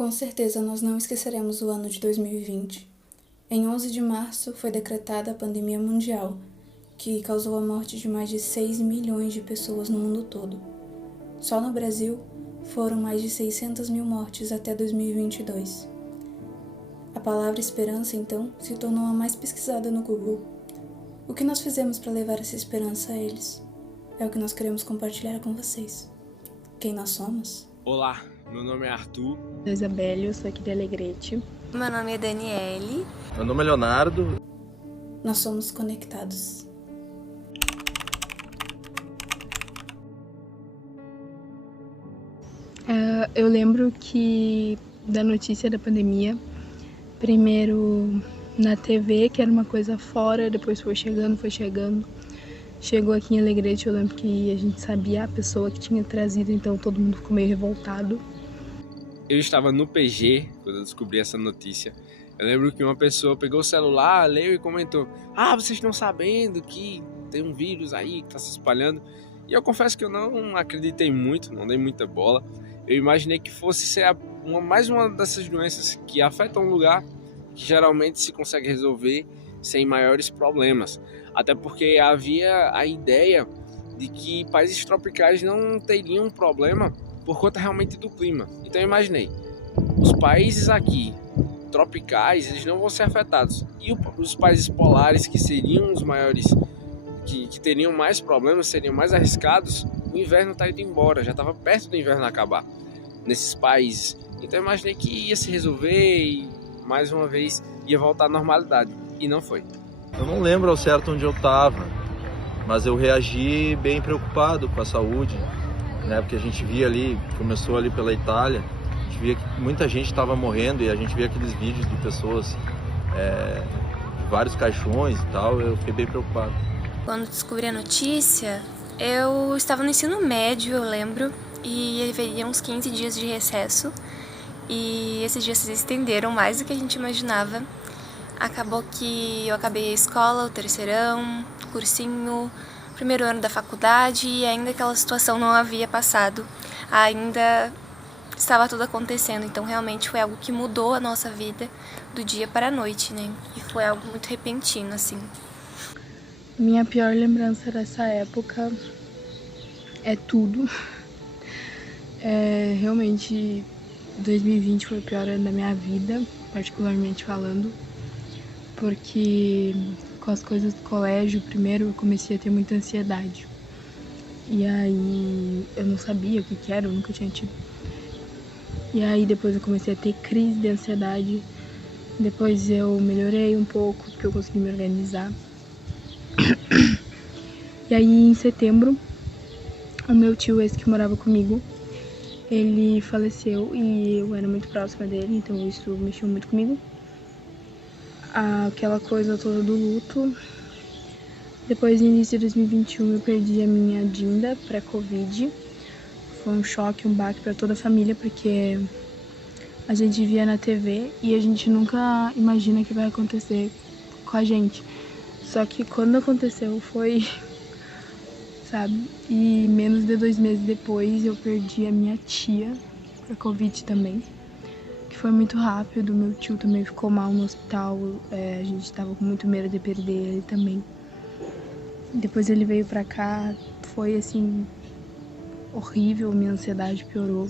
Com certeza nós não esqueceremos o ano de 2020. Em 11 de março foi decretada a pandemia mundial, que causou a morte de mais de 6 milhões de pessoas no mundo todo. Só no Brasil foram mais de 600 mil mortes até 2022. A palavra esperança, então, se tornou a mais pesquisada no Google. O que nós fizemos para levar essa esperança a eles? É o que nós queremos compartilhar com vocês. Quem nós somos? Olá, meu nome é Arthur. Sou Isabelle, eu sou aqui de Alegrete. Meu nome é Daniele. Meu nome é Leonardo. Nós somos conectados. Eu lembro que da notícia da pandemia, primeiro na TV, que era uma coisa fora, depois foi chegando. Chegou aqui em Alegrete, eu lembro que a gente sabia a pessoa que tinha trazido, então todo mundo ficou meio revoltado. Eu estava no PG quando eu descobri essa notícia. Eu lembro que uma pessoa pegou o celular, leu e comentou: vocês estão sabendo que tem um vírus aí que está se espalhando? E eu confesso que eu não acreditei muito, não dei muita bola. Eu imaginei que fosse ser mais uma dessas doenças que afetam um lugar que geralmente se consegue resolver sem maiores problemas. Até porque havia a ideia de que países tropicais não teriam problema por conta realmente do clima. Então eu imaginei, os países aqui tropicais, eles não vão ser afetados. E os países polares, que seriam os maiores, que teriam mais problemas, seriam mais arriscados, o inverno está indo embora, já estava perto do inverno acabar nesses países. Então eu imaginei que ia se resolver e mais uma vez ia voltar à normalidade. E não foi. Eu não lembro ao certo onde eu estava, mas eu reagi bem preocupado com a saúde, né? Porque a gente via ali, começou ali pela Itália, a gente via que muita gente estava morrendo e a gente via aqueles vídeos de pessoas, de vários caixões e tal, eu fiquei bem preocupado. Quando descobri a notícia, eu estava no ensino médio, eu lembro, e haveria uns 15 dias de recesso, e esses dias se estenderam mais do que a gente imaginava. Acabou que eu acabei a escola, o terceirão, cursinho, primeiro ano da faculdade, e ainda aquela situação não havia passado, ainda estava tudo acontecendo. Então realmente foi algo que mudou a nossa vida do dia para a noite, né? E foi algo muito repentino, assim. Minha pior lembrança dessa época é tudo. Realmente 2020 foi o pior ano da minha vida, particularmente falando, porque com as coisas do colégio, primeiro eu comecei a ter muita ansiedade. E aí eu não sabia o que era, eu nunca tinha tido. E aí depois eu comecei a ter crise de ansiedade. Depois eu melhorei um pouco, porque eu consegui me organizar. E aí em setembro, o meu tio, esse que morava comigo, ele faleceu e eu era muito próxima dele, então isso mexeu muito comigo. Aquela coisa toda do luto. Depois, no início de 2021, eu perdi a minha Dinda pré-Covid. Foi um choque, um baque para toda a família, porque a gente via na TV e a gente nunca imagina que vai acontecer com a gente. Só que quando aconteceu foi, sabe? E menos de 2 meses depois eu perdi a minha tia pra Covid também, que foi muito rápido. Meu tio também ficou mal no hospital, a gente tava com muito medo de perder ele também. Depois ele veio pra cá, foi assim, horrível, minha ansiedade piorou.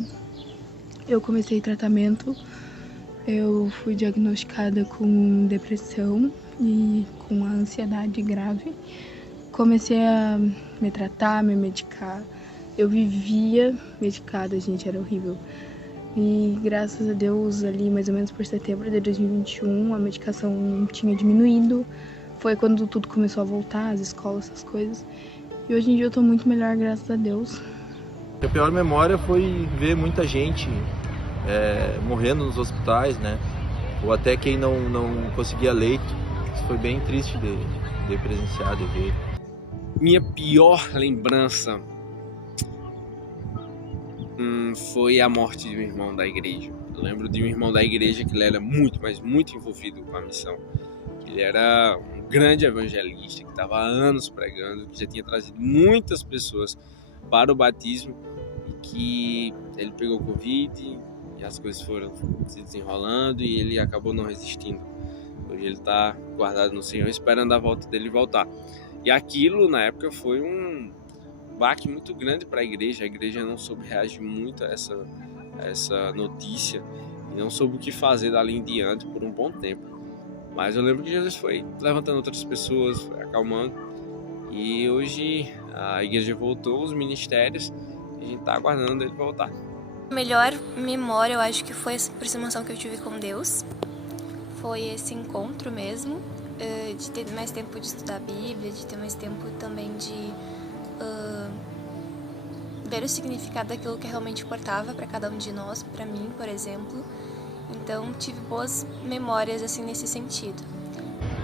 Eu comecei tratamento, eu fui diagnosticada com depressão e com ansiedade grave. Comecei a me tratar, me medicar. Eu vivia medicada, gente, era horrível. E graças a Deus, ali mais ou menos por setembro de 2021, a medicação tinha diminuído. Foi quando tudo começou a voltar, as escolas, essas coisas. E hoje em dia eu tô muito melhor, graças a Deus. A pior memória foi ver muita gente morrendo nos hospitais, né? Ou até quem não conseguia leito. Isso foi bem triste de presenciar, de ver. Minha pior lembrança foi a morte de um irmão da igreja. Eu lembro de um irmão da igreja que ele era muito, mas muito envolvido com a missão. Ele era um grande evangelista que estava há anos pregando, que já tinha trazido muitas pessoas para o batismo, e que ele pegou Covid E as coisas foram se desenrolando e ele acabou não resistindo. Hoje ele está guardado no Senhor, esperando a volta dele voltar. E aquilo, na época, foi um baque muito grande para a igreja. A igreja não soube reagir muito a essa notícia e não soube o que fazer dali em diante por um bom tempo. Mas eu lembro que Jesus foi levantando outras pessoas, foi acalmando. E hoje a igreja voltou, os ministérios, e a gente está aguardando ele voltar. A melhor memória, eu acho que foi essa aproximação que eu tive com Deus. Foi esse encontro mesmo, de ter mais tempo de estudar a Bíblia, de ter mais tempo também de ver o significado daquilo que realmente importava para cada um de nós, para mim, por exemplo. Então, tive boas memórias assim nesse sentido.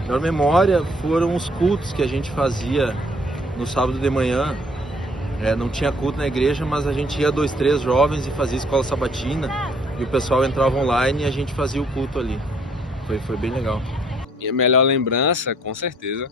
A melhor memória foram os cultos que a gente fazia no sábado de manhã. Não tinha culto na igreja, mas a gente ia 2, 3 jovens e fazia escola sabatina. E o pessoal entrava online e a gente fazia o culto ali. Foi bem legal. Minha melhor lembrança, com certeza,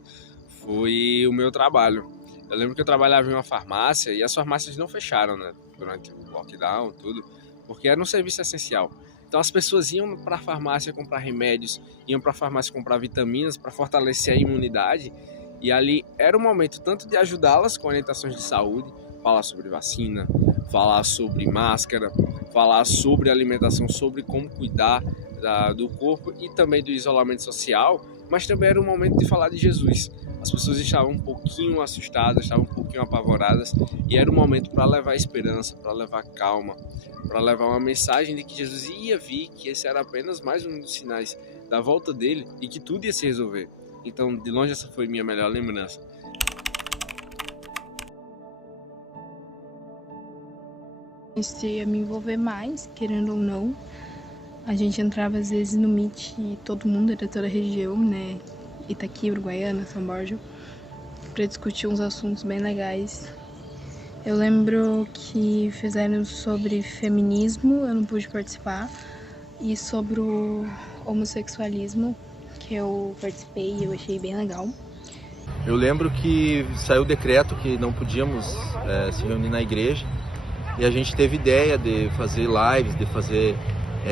foi o meu trabalho. Eu lembro que eu trabalhava em uma farmácia e as farmácias não fecharam, né, durante o lockdown, tudo, porque era um serviço essencial. Então as pessoas iam para a farmácia comprar remédios, iam para a farmácia comprar vitaminas para fortalecer a imunidade. E ali era o momento tanto de ajudá-las com orientações de saúde, falar sobre vacina, falar sobre máscara, falar sobre alimentação, sobre como cuidar do corpo e também do isolamento social, mas também era o momento de falar de Jesus. As pessoas estavam um pouquinho assustadas, estavam um pouquinho apavoradas e era o momento para levar esperança, para levar calma, para levar uma mensagem de que Jesus ia vir, que esse era apenas mais um dos sinais da volta dele e que tudo ia se resolver. Então, de longe, essa foi minha melhor lembrança. Comecei a me envolver mais, querendo ou não. A gente entrava às vezes no Meet e todo mundo era toda a região, né? Itaqui, Uruguaiana, São Borja, para discutir uns assuntos bem legais. Eu lembro que fizeram sobre feminismo, eu não pude participar, e sobre o homossexualismo, que eu participei e eu achei bem legal. Eu lembro que saiu o decreto que não podíamos se reunir na igreja e a gente teve ideia de fazer lives, de fazer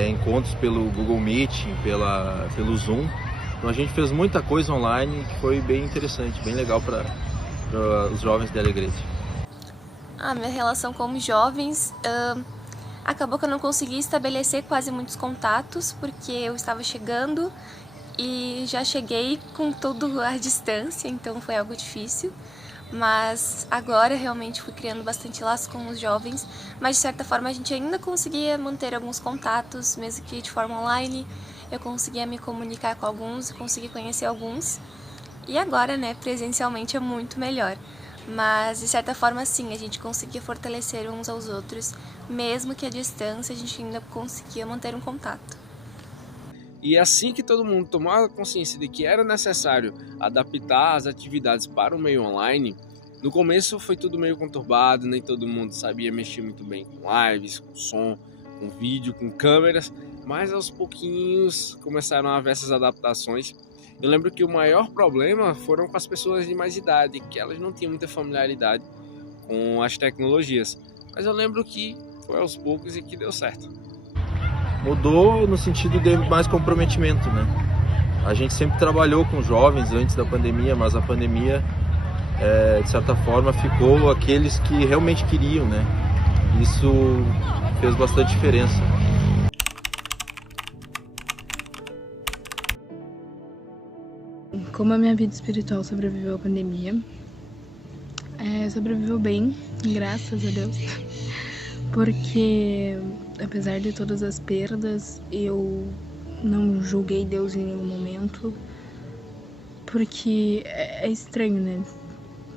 encontros pelo Google Meet, pelo Zoom. Então a gente fez muita coisa online que foi bem interessante, bem legal para os jovens da Alegrete. A minha relação com os jovens acabou que eu não consegui estabelecer quase muitos contatos, porque eu estava chegando e já cheguei com tudo à distância, então foi algo difícil. Mas agora realmente fui criando bastante laço com os jovens, mas de certa forma a gente ainda conseguia manter alguns contatos, mesmo que de forma online. Eu conseguia me comunicar com alguns, consegui conhecer alguns. E agora, né, presencialmente é muito melhor. Mas de certa forma sim, a gente conseguia fortalecer uns aos outros, mesmo que à distância a gente ainda conseguia manter um contato. E assim que todo mundo tomava consciência de que era necessário adaptar as atividades para o meio online, no começo foi tudo meio conturbado, nem todo mundo sabia mexer muito bem com lives, com som, com vídeo, com câmeras, mas aos pouquinhos começaram a haver essas adaptações. Eu lembro que o maior problema foram com as pessoas de mais idade, que elas não tinham muita familiaridade com as tecnologias, mas eu lembro que foi aos poucos e que deu certo. Mudou no sentido de mais comprometimento, né? A gente sempre trabalhou com jovens antes da pandemia, mas a pandemia, de certa forma, ficou aqueles que realmente queriam, né? Isso fez bastante diferença. Como a minha vida espiritual sobreviveu à pandemia? Sobreviveu bem, graças a Deus. Porque, apesar de todas as perdas, eu não julguei Deus em nenhum momento. Porque é estranho, né?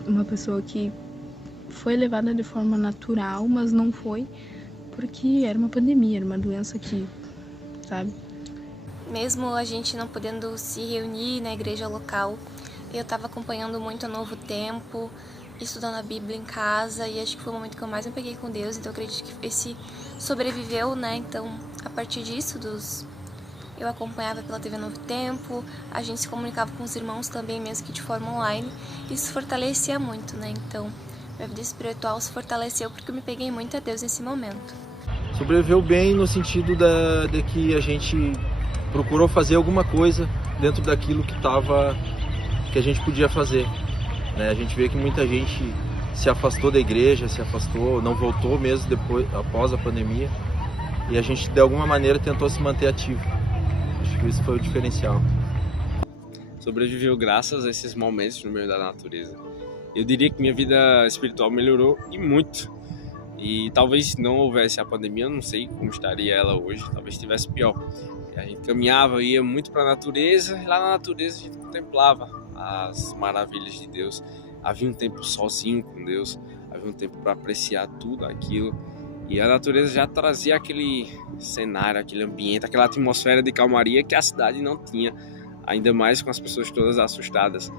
Uma pessoa que foi levada de forma natural, mas não foi porque era uma pandemia, era uma doença que, sabe? Mesmo a gente não podendo se reunir na igreja local, eu estava acompanhando muito a Novo Tempo, estudando a Bíblia em casa, e acho que foi o momento que eu mais me peguei com Deus, então eu acredito que esse sobreviveu, né? Então, a partir disso, eu acompanhava pela TV Novo Tempo, a gente se comunicava com os irmãos também, mesmo que de forma online, isso fortalecia muito, né? Então, minha vida espiritual se fortaleceu porque eu me peguei muito a Deus nesse momento. Sobreviveu bem no sentido de que a gente procurou fazer alguma coisa dentro daquilo que a gente podia fazer, né? A gente vê que muita gente se afastou da igreja, se afastou, não voltou mesmo após a pandemia, e a gente de alguma maneira tentou se manter ativo. Acho que isso foi o diferencial. Sobreviveu graças a esses momentos no meio da natureza. Eu diria que minha vida espiritual melhorou e muito. E talvez se não houvesse a pandemia, eu não sei como estaria ela hoje, talvez estivesse pior. E a gente caminhava, ia muito para a natureza, e lá na natureza a gente contemplava as maravilhas de Deus. Havia um tempo sozinho com Deus, havia um tempo para apreciar tudo aquilo. E a natureza já trazia aquele cenário, aquele ambiente, aquela atmosfera de calmaria que a cidade não tinha, ainda mais com as pessoas todas assustadas.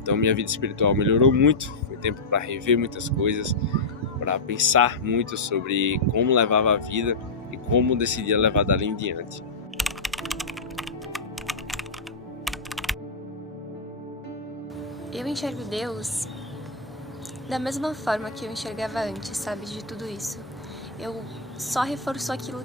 Então minha vida espiritual melhorou muito, foi tempo para rever muitas coisas, para pensar muito sobre como levava a vida e como decidia levar dali em diante. Eu enxergo Deus da mesma forma que eu enxergava antes, sabe, de tudo isso. Eu só reforçou aquilo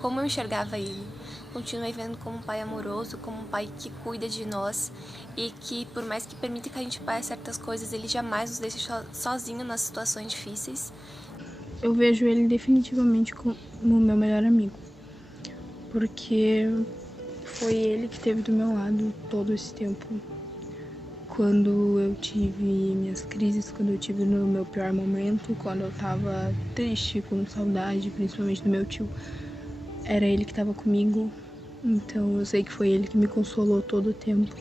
como eu enxergava Ele. Continuei vendo como um pai amoroso, como um pai que cuida de nós e que, por mais que permita que a gente passe certas coisas, Ele jamais nos deixa sozinho nas situações difíceis. Eu vejo Ele definitivamente como meu melhor amigo, porque foi Ele que esteve do meu lado todo esse tempo. Quando eu tive minhas crises, quando eu tive no meu pior momento, quando eu tava triste, com saudade, principalmente do meu tio, era ele que estava comigo. Então eu sei que foi ele que me consolou todo o tempo.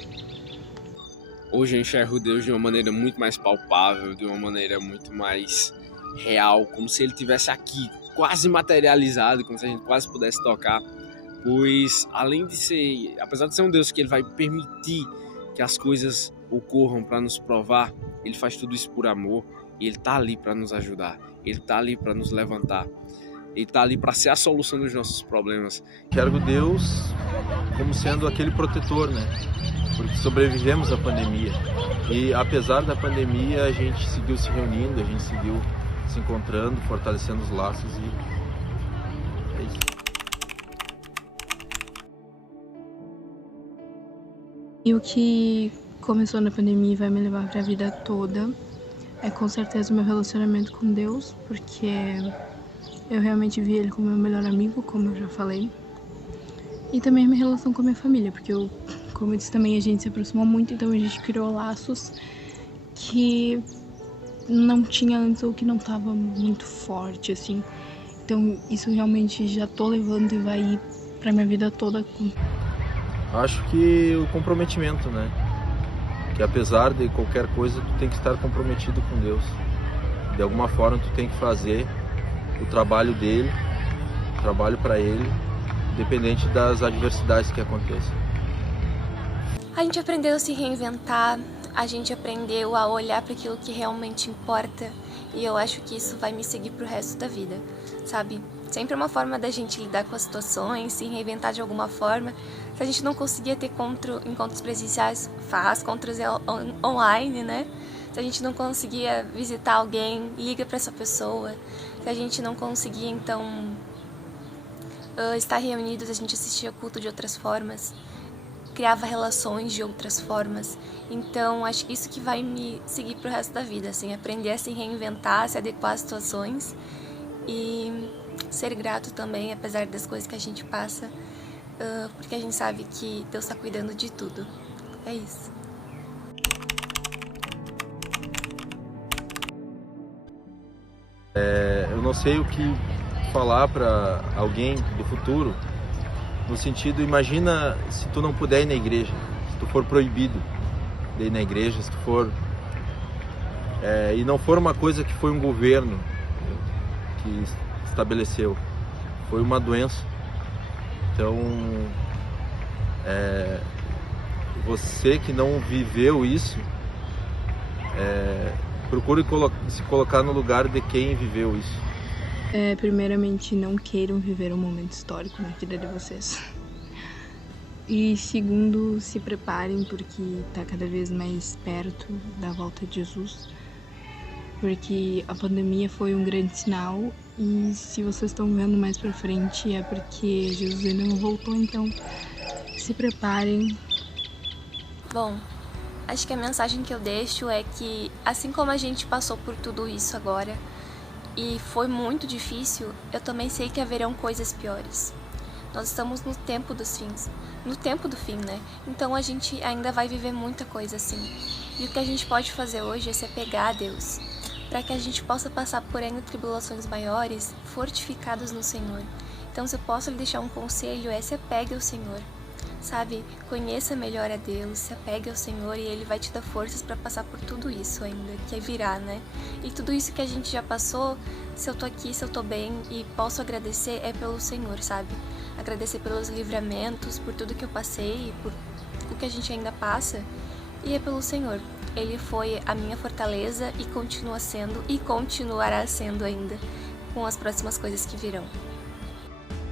Hoje eu enxergo Deus de uma maneira muito mais palpável, de uma maneira muito mais real, como se Ele estivesse aqui, quase materializado, como se a gente quase pudesse tocar. Pois além de ser, apesar de ser um Deus que Ele vai permitir que as coisas ocorram para nos provar, Ele faz tudo isso por amor, e Ele está ali para nos ajudar, Ele está ali para nos levantar, Ele está ali para ser a solução dos nossos problemas. Enxergo Deus como sendo aquele protetor, né? Porque sobrevivemos à pandemia, e apesar da pandemia a gente seguiu se reunindo, a gente seguiu se encontrando, fortalecendo os laços, e é isso. E o que começou na pandemia e vai me levar para a vida toda é com certeza o meu relacionamento com Deus, porque eu realmente vi Ele como meu melhor amigo, como eu já falei. E também a minha relação com a minha família, porque como eu disse também, a gente se aproximou muito, então a gente criou laços que não tinha antes ou que não estava muito forte, assim. Então isso realmente já tô levando e vai ir para minha vida toda. Acho que o comprometimento, né? Que apesar de qualquer coisa, tu tem que estar comprometido com Deus. De alguma forma, tu tem que fazer o trabalho dele, o trabalho para ele, independente das adversidades que aconteçam. A gente aprendeu a se reinventar, a gente aprendeu a olhar para aquilo que realmente importa, e eu acho que isso vai me seguir pro resto da vida, sabe? Sempre uma forma da gente lidar com as situações, se reinventar de alguma forma. Se a gente não conseguia ter encontros presenciais, faz encontros online, né? Se a gente não conseguia visitar alguém, liga para essa pessoa. Se a gente não conseguia, então, estar reunidos, a gente assistia culto de outras formas, criava relações de outras formas. Então, acho que isso que vai me seguir pro resto da vida, assim, aprender a se reinventar, se adequar às situações e ser grato também, apesar das coisas que a gente passa, porque a gente sabe que Deus está cuidando de tudo. É isso. Eu não sei o que falar para alguém do futuro, no sentido, imagina se tu não puder ir na igreja, se tu for proibido de ir na igreja, se tu for... e não for uma coisa que foi um governo que estabeleceu, foi uma doença. Então, você que não viveu isso, procure se colocar no lugar de quem viveu isso. Primeiramente, não queiram viver um momento histórico na vida de vocês. E segundo, se preparem, porque está cada vez mais perto da volta de Jesus. porque a pandemia foi um grande sinal e se vocês estão vendo mais pra frente é porque Jesus ainda não voltou, então se preparem. Bom, acho que a mensagem que eu deixo é que, assim como a gente passou por tudo isso agora, e foi muito difícil, eu também sei que haverão coisas piores. Nós estamos no tempo dos fins, no tempo do fim, né? Então a gente ainda vai viver muita coisa assim. E o que a gente pode fazer hoje é se apegar a Deus, para que a gente possa passar por ainda tribulações maiores, fortificados no Senhor. Então, se eu posso lhe deixar um conselho, é se apegue ao Senhor. Sabe, conheça melhor a Deus, se apegue ao Senhor e Ele vai te dar forças para passar por tudo isso ainda, que virá, né? E tudo isso que a gente já passou, se eu tô aqui, se eu tô bem e posso agradecer, é pelo Senhor, sabe? Agradecer pelos livramentos, por tudo que eu passei, por o que a gente ainda passa, e é pelo Senhor. Ele foi a minha fortaleza e continua sendo e continuará sendo ainda, com as próximas coisas que virão.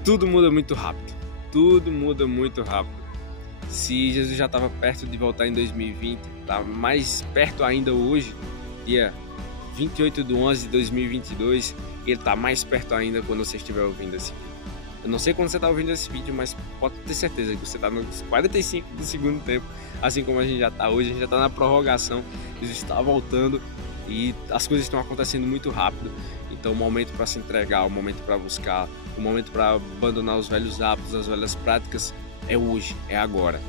Tudo muda muito rápido. Tudo muda muito rápido. Se Jesus já estava perto de voltar em 2020, está mais perto ainda hoje, dia 28/11/2022, ele está mais perto ainda quando você estiver ouvindo esse vídeo. Eu não sei quando você está ouvindo esse vídeo, mas pode ter certeza que você está nos 45 do segundo tempo, assim como a gente já está hoje, a gente já está na prorrogação, Jesus está voltando e as coisas estão acontecendo muito rápido. Então o momento para se entregar, o momento para buscar, o momento para abandonar os velhos hábitos, as velhas práticas é hoje, é agora.